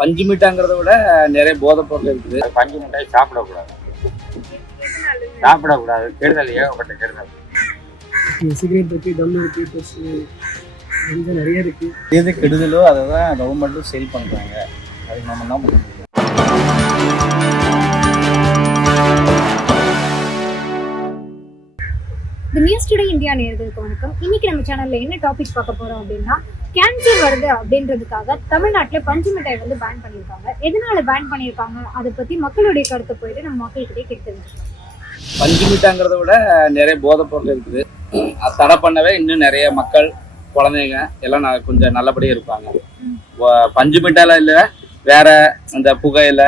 பஞ்சு மிட்டாங்கிறத விட நிறைய போதை பொருள் இருக்குது. பஞ்சு மிட்டாய் சாப்பிடக்கூடாது, சாப்பிடக்கூடாது, கெடுதல், ஏகப்பட்ட கெடுதல். சிகரெட் இருக்குது, டம் இருக்குது, ப்ளஸ் கொஞ்சம் நிறைய இருக்குது. எது கெடுதலோ அதை தான் கவர்மெண்ட்டும் சேல் பண்ணுறாங்க. அதுக்கு நம்ம என்ன பண்ண முடியும்? தி நியூஸ் டுடே இந்தியா நேயர்களுக்கு வணக்கம். இன்னைக்கு நம்ம சேனல்ல என்ன டாபிக் பார்க்க போறோம் அப்படின்னா, கேன்சர் வருது அப்படின்றதுக்காக தமிழ்நாட்டில் பஞ்சு மிட்டாய் வந்து பேன் பண்ணியிருக்காங்க. எதனால பேன் பண்ணியிருக்காங்க அதை பத்தி மக்களுடைய கருத்தை போயிட்டு நம்ம மக்கள்கிட்டே கேட்டு பஞ்சு மிட்டாங்கிறத விட நிறைய போதை பொருள் இருக்குது. அது தடை பண்ணவே இன்னும் நிறைய மக்கள், குழந்தைங்க எல்லாம் கொஞ்சம் நல்லபடியாக இருப்பாங்க. பஞ்சு மிட்டாயில இல்லை, வேற இந்த புகையில,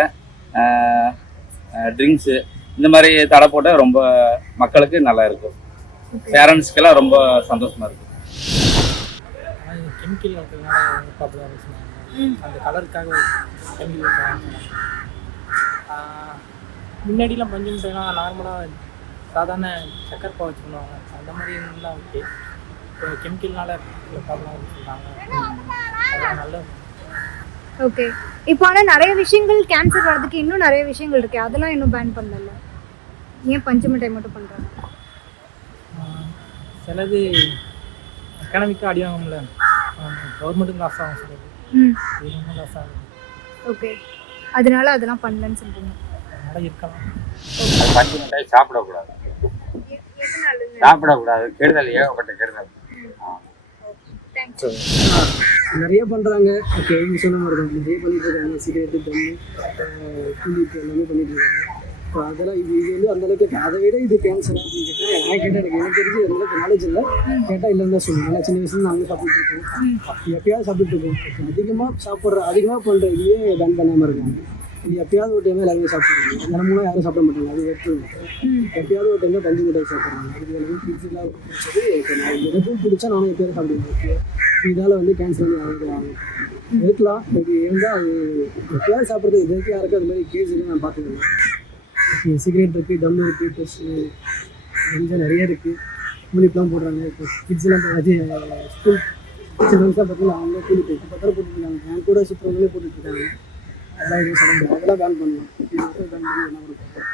ட்ரிங்க்ஸு இந்த மாதிரி தடை போட்டால் ரொம்ப மக்களுக்கு நல்லா இருக்கும். பேரண்ட்ஸ்க்கெல்லாம் ரொம்ப சந்தோஷமா இருக்கும். கெமிக்கல் ப்ராப்ளம் அந்த கலருக்காக கெமிக்கல். முன்னாடிலாம் பஞ்சு மிட்டாய்லாம் நார்மலாக சாதாரண சக்கரை பாவை வச்சுருந்தாங்க, அந்த மாதிரி எல்லாம் ஓகே. இப்போ கெமிக்கல்னால ப்ராப்ளம் சொல்கிறாங்க, அதெல்லாம் நல்ல ஓகே. இப்போ ஆனால் நிறைய விஷயங்கள் கேன்சர் வர்றதுக்கு இன்னும் நிறைய விஷயங்கள் இருக்கு, அதெல்லாம் இன்னும் பேன் பண்ணல. ஏன் பஞ்சு மிட்டாய் மட்டும் பண்றாங்க? சிலது எக்கனாமிக்காக அடிவாங்கம்ல, கவர்மெண்ட்டுக்கு லாஸ் ஆகும், சிலது லாஸ் ஆகும். ஓகே, அதனால அதெல்லாம் பண்ணலன்னு சொல்றீங்க. அதனால இருக்கலாம். பஞ்சு மிட்டாய் சாப்பிடக்கூடாது, சாப்பிடக்கூடாது, கெடுதல், ஏகப்பட்ட கெடுதல். நிறைய பண்ணுறாங்க. ஓகே, நீங்கள் சொன்ன மாதிரி தான் நிறைய பண்ணிட்டு இருக்காங்க. சிகரெட்டு, தம்மு, கூலிப்பு எல்லாமே பண்ணிட்டு இருக்காங்க. இப்போ அதெல்லாம் இது வந்து அந்தளவுக்கு, அதை விட இது கேன்சர் அப்படின்னு கேட்டால் நான் கேட்டால் எனக்கு தெரிஞ்சு அந்தளவுக்கு நாலேஜ் இல்லை. கேட்டால் இல்லைன்னு தான் சொல்லுவேன். ஏன்னா சின்ன வயசுல நாங்களும் சாப்பிட்டு இருக்கோம், எப்பயாவது சாப்பிட்டு இருக்கோம். அதிகமாக பண்ணுற இதுவே பேன் பண்ணாமல் இருக்காங்க. இது எப்பயாவது ஒரு டைம் எல்லாருமே சாப்பிட்றாங்க. தினமும் யாரும் சாப்பிட மாட்டாங்க, அது வெட்டு. எப்பயாவது ஒரு டைம் பஞ்சு மிட்டாய் சாப்பிட்றாங்க. இது எல்லாமே பிடிச்சதாக பிடிச்சது. இப்போ நான் எதுவும் பிடிச்சா நானும் எப்பயாவது சாப்பிடுவேன். இதால் வந்து கேன்சர் வந்து இருக்கலாம். இது இருந்தால் அது எப்பயாவது சாப்பிட்றது இது வரைக்கும் யாருக்கும் அது மாதிரி கேஸ் எதுவும் நான் பார்த்துக்கிறேன். சிகரெட் இருக்குது, டம் இருக்குது, ப்ளஸ் கொஞ்சம் நிறைய இருக்குது. கூலிப்பெலாம் போடுறாங்க. இப்போ கிட்ஸ்லாம் அது ஸ்கூல் சில்ட்ரன்ஸாக பார்த்தீங்கன்னா அவங்களே கூலிப்பு இப்போ பத்திரம் போட்டுருக்காங்க. என் கூட சுற்றுறவங்களே போட்டுட்ருக்காங்க. அதெல்லாம் எதுவும் சொல்ல முடியாது, அதெல்லாம் பேன் பண்ணலாம். இது மட்டும் பேன் பண்ணி என்ன கொடுப்போம்?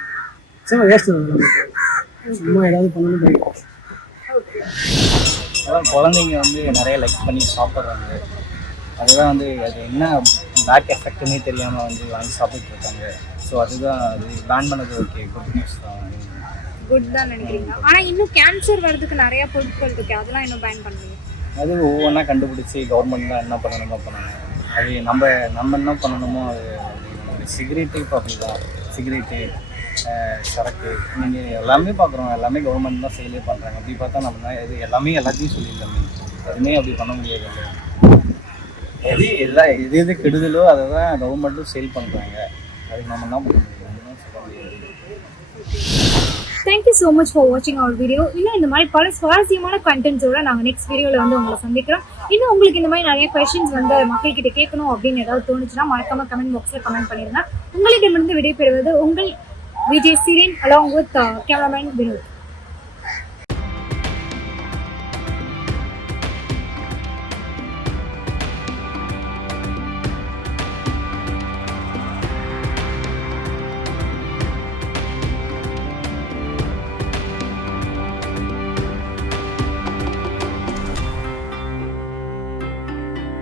சரி, வேஸ்ட் தான். அதெல்லாம் சும்மா ஏதாவது பண்ணணும் போய். அதான் குழந்தைங்க வந்து நிறைய லைக் பண்ணி சாப்பிட்றாங்க. அதுதான் வந்து அது என்ன பேக் எஃபெக்ட்டுன்னே தெரியாமல் வந்து வாங்கி சாப்பிட்டு இருக்காங்க. ஸோ அதுதான் அது பேன் பண்ணது. ஓகே, குட் நியூஸ் தான், குட் தான் நினைக்கிறீங்க. ஆனால் இன்னும் கேன்சர் வர்றதுக்கு நிறைய பொருட்கள் இருக்கு, அதெல்லாம் இன்னும் பேன் பண்ணுவீங்க? அது ஒவ்வொன்றா கண்டுபிடிச்சி கவர்மெண்ட் தான் என்ன பண்ணணுமோ பண்ணணும். அது நம்ம என்ன பண்ணணுமோ அது சிகரெட்டு இப்போ அப்படி தான். சிகரெட்டு, சரக்கு, நீங்கள் எல்லாமே பார்க்குறோம், எல்லாமே கவர்மெண்ட் தான் செயலே பண்ணுறாங்க. அப்படி பார்த்தா நம்ம தான் இது எல்லாமே எல்லாத்தையும் சொல்லிடலாமே, எதுவுமே அப்படி பண்ண முடியாது. எது கெடுதலோ அதை தான் கவர்மெண்ட்டும் சேல் பண்ணுறாங்க. அதுக்கு நம்ம என்ன பண்ண முடியும்? சொல்ல முடியாது. தேங்க்யூ ஸோ மச் ஃபார் வாட்சிங் அவர் வீடியோ. இன்னும் இந்த மாதிரி பல சுவாரஸ்யமான கண்டென்ட்ஸோட நாங்கள் நெக்ஸ்ட் வீடியோவில் வந்து உங்களை சந்திக்கிறோம். இன்னும் உங்களுக்கு இந்த மாதிரி நிறைய கொஸ்டின்ஸ் வந்து மக்கள்கிட்ட கேட்கணும் அப்படின்னு ஏதாவது தோணுச்சுன்னா மறக்காம கமெண்ட் பாக்ஸில் கமெண்ட் பண்ணிடுங்க. உங்களிடமிருந்து விடைபெறுவது உங்கள் Vijay சிரேன் along with cameraman Vinod.